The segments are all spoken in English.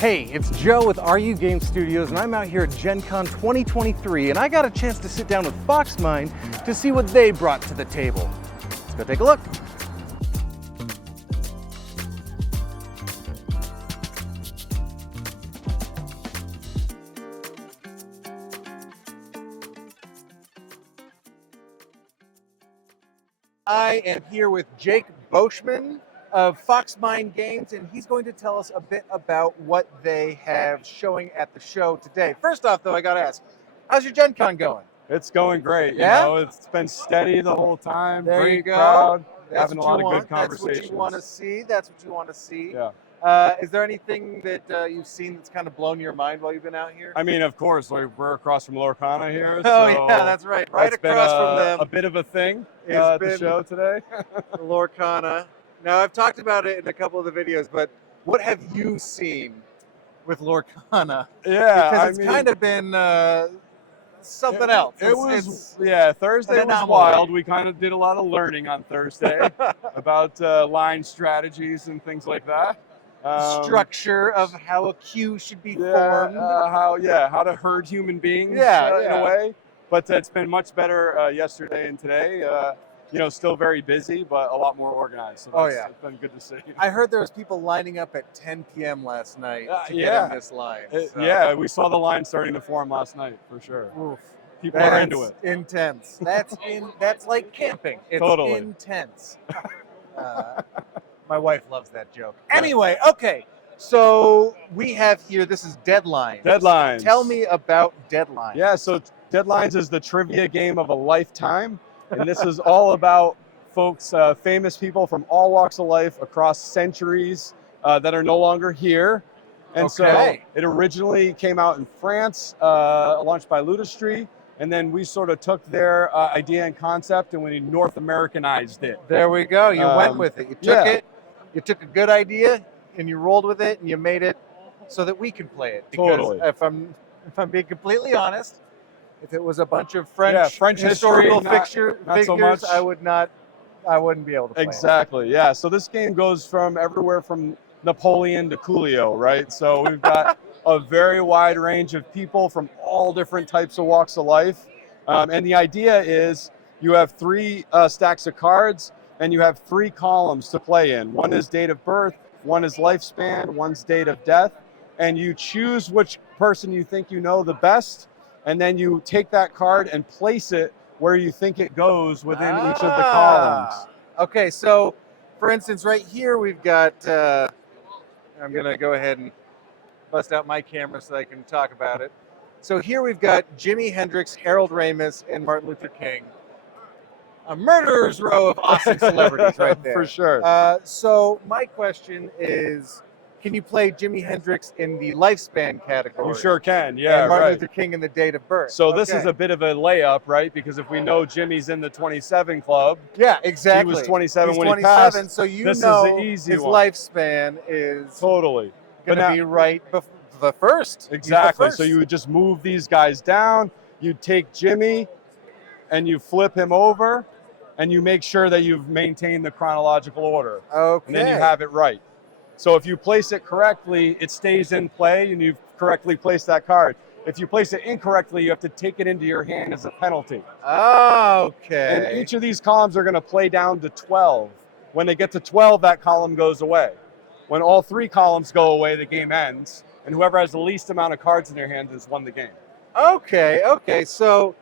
Hey, it's Joe with RU Game Studios, and I'm out here at GenCon 2023, and I got a chance to sit down with FoxMind to see what they brought to the table. Let's go take a look. I am here with Jake Boschman of FoxMind Games, and he's going to tell us a bit about what they have showing at the show today. First off, though, I got to ask, how's your Gen Con going? It's going great. Yeah? You know, it's been steady the whole time. There great you go. crowd, That's having a what lot you of want. good conversations. That's what you want to see. That's what you want to see. Yeah. Is there anything that you've seen that's kind of blown your mind while you've been out here? I mean, of course, we're across from Lorcana here. Oh, so yeah, that's right. Right that's across been from them. A bit of a thing It's at been the show today. Lorcana. Now, I've talked about it in a couple of the videos, but what have you seen with Lorcana? Yeah, Because it's kind of been something else. Yeah, Thursday was anomaly. wild. We kind of did a lot of learning on Thursday about line strategies and things like that. Structure of how a queue should be formed. How to herd human beings in a way. But it's been much better yesterday and today. You know, still very busy, but a lot more organized. So it's been good to see. I heard there was people lining up at 10 p.m. last night to get in this line. Yeah, we saw the line starting to form last night for sure. Oof. People are into it. Intense. That's like camping. It's Totally intense. My wife loves that joke. Anyway, okay. So we have here, this is Deadlines. Deadlines. Tell me about Deadlines. Yeah, so Deadlines is the trivia game of a lifetime. And this is all about folks, famous people from all walks of life across centuries that are no longer here. And so it originally came out in France, launched by Ludistry. And then we sort of took their idea and concept and we North Americanized it. There we go. You went with it. You took it. You took a good idea and you rolled with it and you made it so that we can play it. Because if I'm being completely honest, if it was a bunch of French historical figures, so much. I wouldn't be able to play Exactly, yeah. So this game goes from everywhere from Napoleon to Coolio, right? So we've got a very wide range of people from all different types of walks of life. And the idea is you have three stacks of cards and you have three columns to play in. One is date of birth, one is lifespan, one's date of death. And you choose which person you think you know the best. And then you take that card and place it where you think it goes within each of the columns. Okay, so for instance, right here we've got, I'm going to go ahead and bust out my camera so I can talk about it. So here we've got Jimi Hendrix, Harold Ramis, and Martin Luther King. A murderer's row of awesome celebrities right there. For sure. So my question is, can you play Jimi Hendrix in the lifespan category? You sure can, yeah, and Martin Luther King in the date of birth. So this is a bit of a layup, right? Because if we know Jimmy's in the 27 club. Yeah, exactly. He was 27 when 27, he passed. So you this know is the easy his one. lifespan is totally going to be right before the first. Exactly. So you would just move these guys down. You take Jimmy and you flip him over and you make sure that you've maintained the chronological order. Okay. And then you have it right. So if you place it correctly, it stays in play and you've correctly placed that card. If you place it incorrectly, you have to take it into your hand as a penalty. Okay. And each of these columns are going to play down to 12. When they get to 12, that column goes away. When all three columns go away, the game ends. And whoever has the least amount of cards in their hand has won the game. Okay. So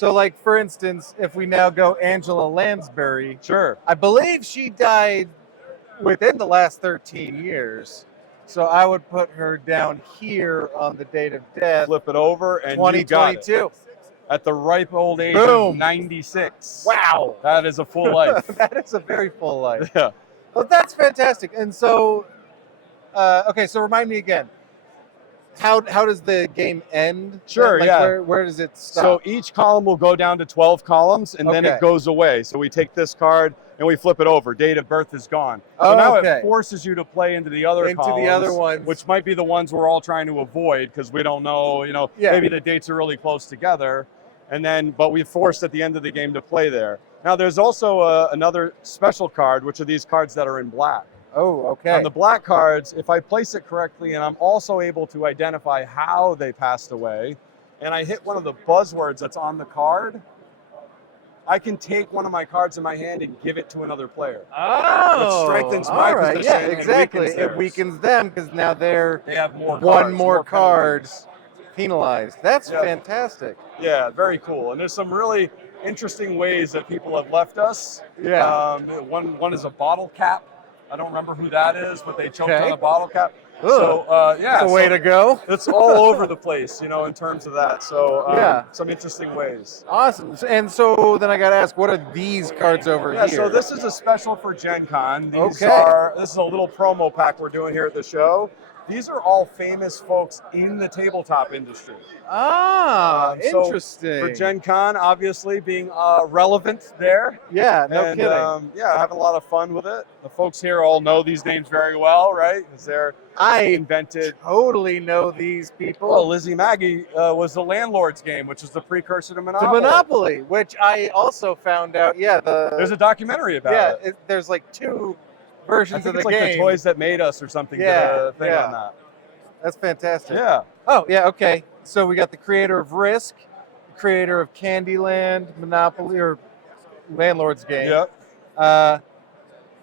like, for instance, if we now go Angela Lansbury. Sure. I believe she died within the last 13 years. So I would put her down here on the date of death. Flip it over and 2022. You got it. At the ripe old age of 96. Wow. That is a full life. That is a very full life. Yeah. Well, that's fantastic. And so, okay, so remind me again. How does the game end? Sure, like where does it stop? So each column will go down to 12 columns and then it goes away. So we take this card and we flip it over. Date of birth is gone. So now it forces you to play into the other columns, the other ones, which might be the ones we're all trying to avoid because we don't know, maybe the dates are really close together. And then, but we forced at the end of the game to play there. Now there's also another special card, which are these cards that are in black. Oh, okay. On the black cards, if I place it correctly and I'm also able to identify how they passed away, and I hit one of the buzzwords that's on the card, I can take one of my cards in my hand and give it to another player. Oh, Which strengthens my all right. position Yeah, and exactly. weakens It theirs. weakens them because now they're They have more one cards, more card penalties. penalized. That's Yep. fantastic. Yeah, very cool. And there's some really interesting ways that people have left us. Yeah. One is a bottle cap. I don't remember who that is, but they choked Okay. on a bottle cap. Ugh. So yeah, That's a way to go. It's all over the place, in terms of that. So Yeah. some interesting ways. Awesome. And so then I got to ask, what are these cards over Yeah, here? so this is a special for GenCon. Okay. This is a little promo pack we're doing here at the show. These are all famous folks in the tabletop industry. Ah, So interesting. for GenCon, obviously being relevant there. Yeah, no And kidding. yeah, having a lot of fun with it. The folks here all know these names very well, right? Because I invented. totally know these people. Well, Lizzie Maggie was the Landlord's game, which is the precursor to To Monopoly. Monopoly, which I also found out. Yeah, There's a documentary about it. there's like two I versions think of it's the like game. the Toys That Made Us or something. Yeah, did a thing yeah. on that. That's fantastic. Yeah. Oh, yeah, okay. So we got the creator of Risk, the creator of Candyland, Monopoly, or Landlord's Game. Yep.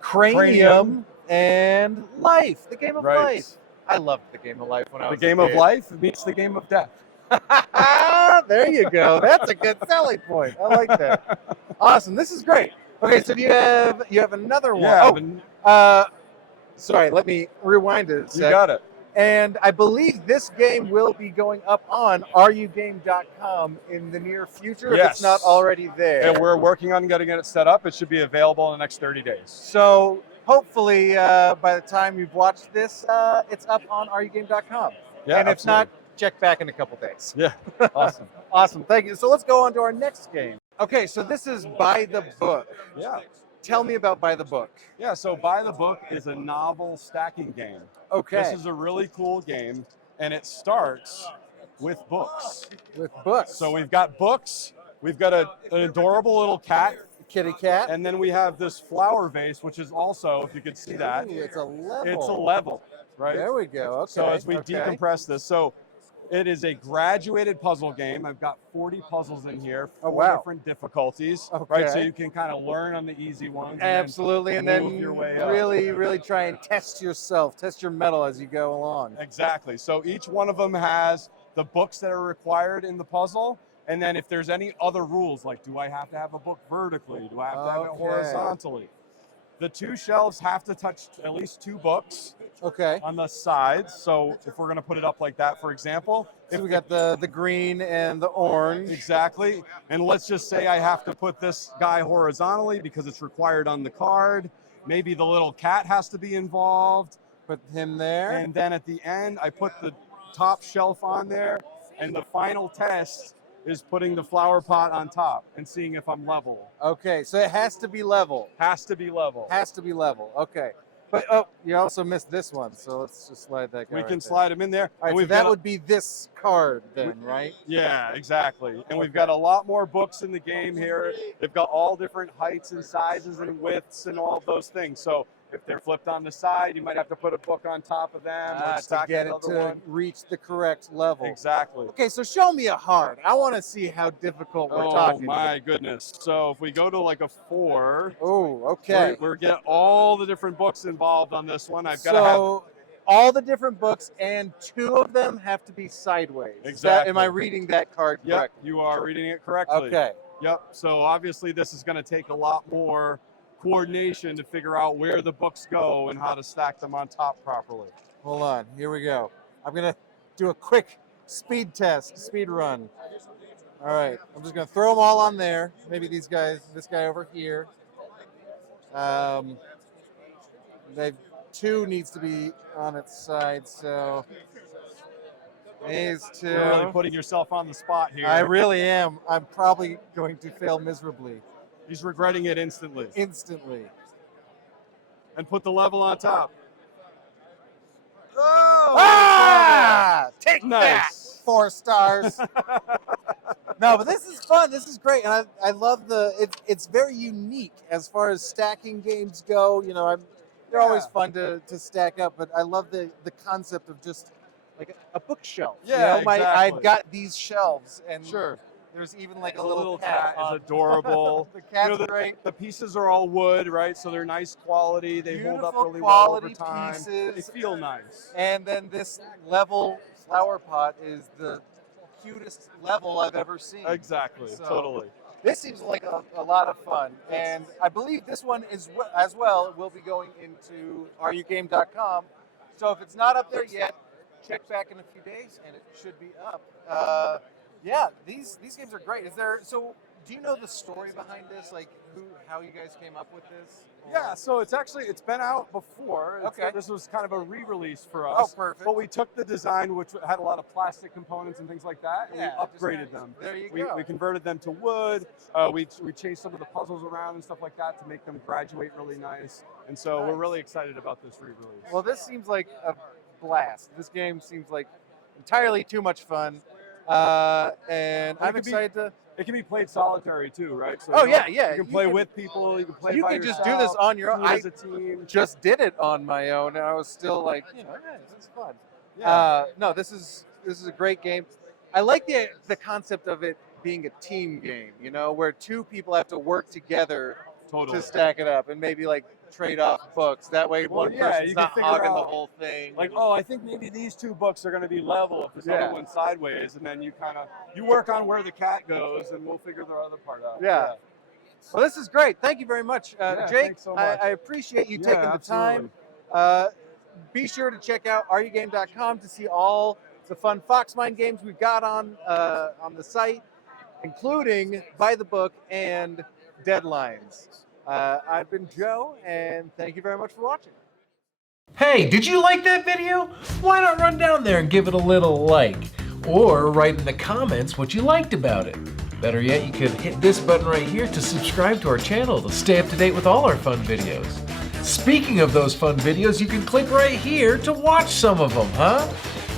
Cranium and Life, the game of Right. life. I loved the game of life when I The was game a of kid. life meets the game of death. There you go. That's a good selling point. I like that. Awesome. This is great. Okay, so do you have another one? Yeah. Sorry, let me rewind it a You sec. got it. And I believe this game will be going up on RUGame.com in the near future if it's not Yes. already there. And we're working on getting it set up. It should be available in the next 30 days. So hopefully by the time you've watched this, it's up on RUGame.com. Yeah. And if absolutely. not, check back in a couple days. Yeah. Awesome. Awesome. Thank you. So let's go on to our next game. Okay, so this is By the Book. Yeah. Tell me about By the Book. Yeah. So By the Book is a novel stacking game. Okay. This is a really cool game, and it starts with books. With books. So we've got books. We've got an adorable little cat. Kitty cat. And then we have this flower vase, which is also, if you could see that, Ooh, it's a level. it's a level, right? There we go. Okay. So as we okay. decompress this, so it is a graduated puzzle game. I've got 40 puzzles in here, Oh, 4 wow. different difficulties, right? So Okay. you can kind of learn on the easy ones. Absolutely, and move then your way up. really try and test yourself, test your mettle as you go along. Exactly. So each one of them has the books that are required in the puzzle. And then if there's any other rules, like do I have to have a book vertically? Do I have to have it Okay. horizontally? The 2 shelves have to touch at least 2 books Okay. on the sides. So if we're going to put it up like that, for example. So we got the green and the orange. Exactly. And let's just say I have to put this guy horizontally because it's required on the card. Maybe the little cat has to be involved. Put him there. And then at the end, I put the top shelf on there. And the final test is putting the flower pot on top and seeing if I'm level. Okay, so it has to be level. Has to be level. Has to be level. Okay. But oh, you also missed this one, so let's just slide that guy. We right can there. slide them in there. All right, And so we've that got would be this card then, right? Yeah, exactly. And we've Okay. got a lot more books in the game here. They've got all different heights and sizes and widths and all of those things. So if they're flipped on the side, you might have to put a book on top of them or To stack get it another to one. reach the correct level. Exactly. Okay, so show me a hard. I want to see how difficult we're Oh talking. my goodness. So if we go to like a 4, Oh, okay. we're getting all the different books involved on this one. I've got to have So all the different books and 2 of them have to be sideways. Is that- am I Exactly. reading that card Yep, correctly? you are reading it correctly. Okay. Yep. So obviously this is going to take a lot more coordination to figure out where the books go and how to stack them on top properly. Hold on. Here we go. I'm going to do a quick speed test, speed run. All right. I'm just going to throw them all on there. Maybe these guys, this guy over here. They 2 needs to be on its side, so these 2. You're really putting yourself on the spot here. I really am. I'm probably going to fail miserably. He's regretting it instantly. Instantly. And put the level on top. Oh! Ah! Take that! Nice. 4 stars. No, but this is fun. This is great, and I love it's very unique as far as stacking games go. You know, they're always Yeah. fun to stack up. But I love the concept of just like a bookshelf. Yeah, you know, I've exactly. got these shelves, and Sure. there's even like The a little cat is on- adorable. the cat's the, great. the pieces are all wood, right? So they're nice quality. They hold up Beautiful really well over quality time. pieces. They feel nice. And then this level flower pot is the cutest level I've ever seen. Exactly. So, Totally. This seems like a lot of fun, and I believe this one is as well will be going into arugame.com. So if it's not up there yet, check back in a few days, and it should be up. Yeah, these games are great. Do you know the story behind this? Like how you guys came up with this? Yeah, so it's been out before. Okay. This was kind of a re-release for Oh, us. perfect. But we took the design, which had a lot of plastic components and things like that, and Yeah, we upgraded them. There you We, go. we converted them to wood. We changed some of the puzzles around and stuff like that to make them graduate really nice. And so we're Nice. really excited about this re-release. Well, this seems like a blast. This game seems like entirely too much fun, and I'm excited to. It can be played solitary too, right? So Oh, you know, yeah. You can play with people. You can play You by can just yourself, do this on your own. do it as a team. Just did it on my own, and I was still like, yeah, this is fun. Yeah. No, this is a great game. I like the concept of it being a team game. You know, where two people have to work together Totally. to stack it up, and maybe like trade off books. That way, Well, one yeah, person's you can not figure hogging the out, whole thing. Like, oh, I think maybe these two books are going to be level if this Yeah. other one's sideways, and then you work on where the cat goes, and we'll figure the other part out. Yeah. Well, this is great. Thank you very much, Yeah, Jake. thanks so much. I appreciate you Yeah, taking the time. Be sure to check out arugame.com to see all the fun FoxMind games we've got on the site, including By the Book and Deadlines. I've been Joe, and thank you very much for watching. Hey, did you like that video? Why not run down there and give it a little like? Or write in the comments what you liked about it. Better yet, you could hit this button right here to subscribe to our channel to stay up to date with all our fun videos. Speaking of those fun videos, you can click right here to watch some of them, huh?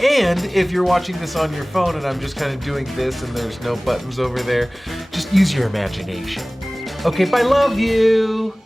And if you're watching this on your phone and I'm just kind of doing this and there's no buttons over there, just use your imagination. Okay, bye, love you!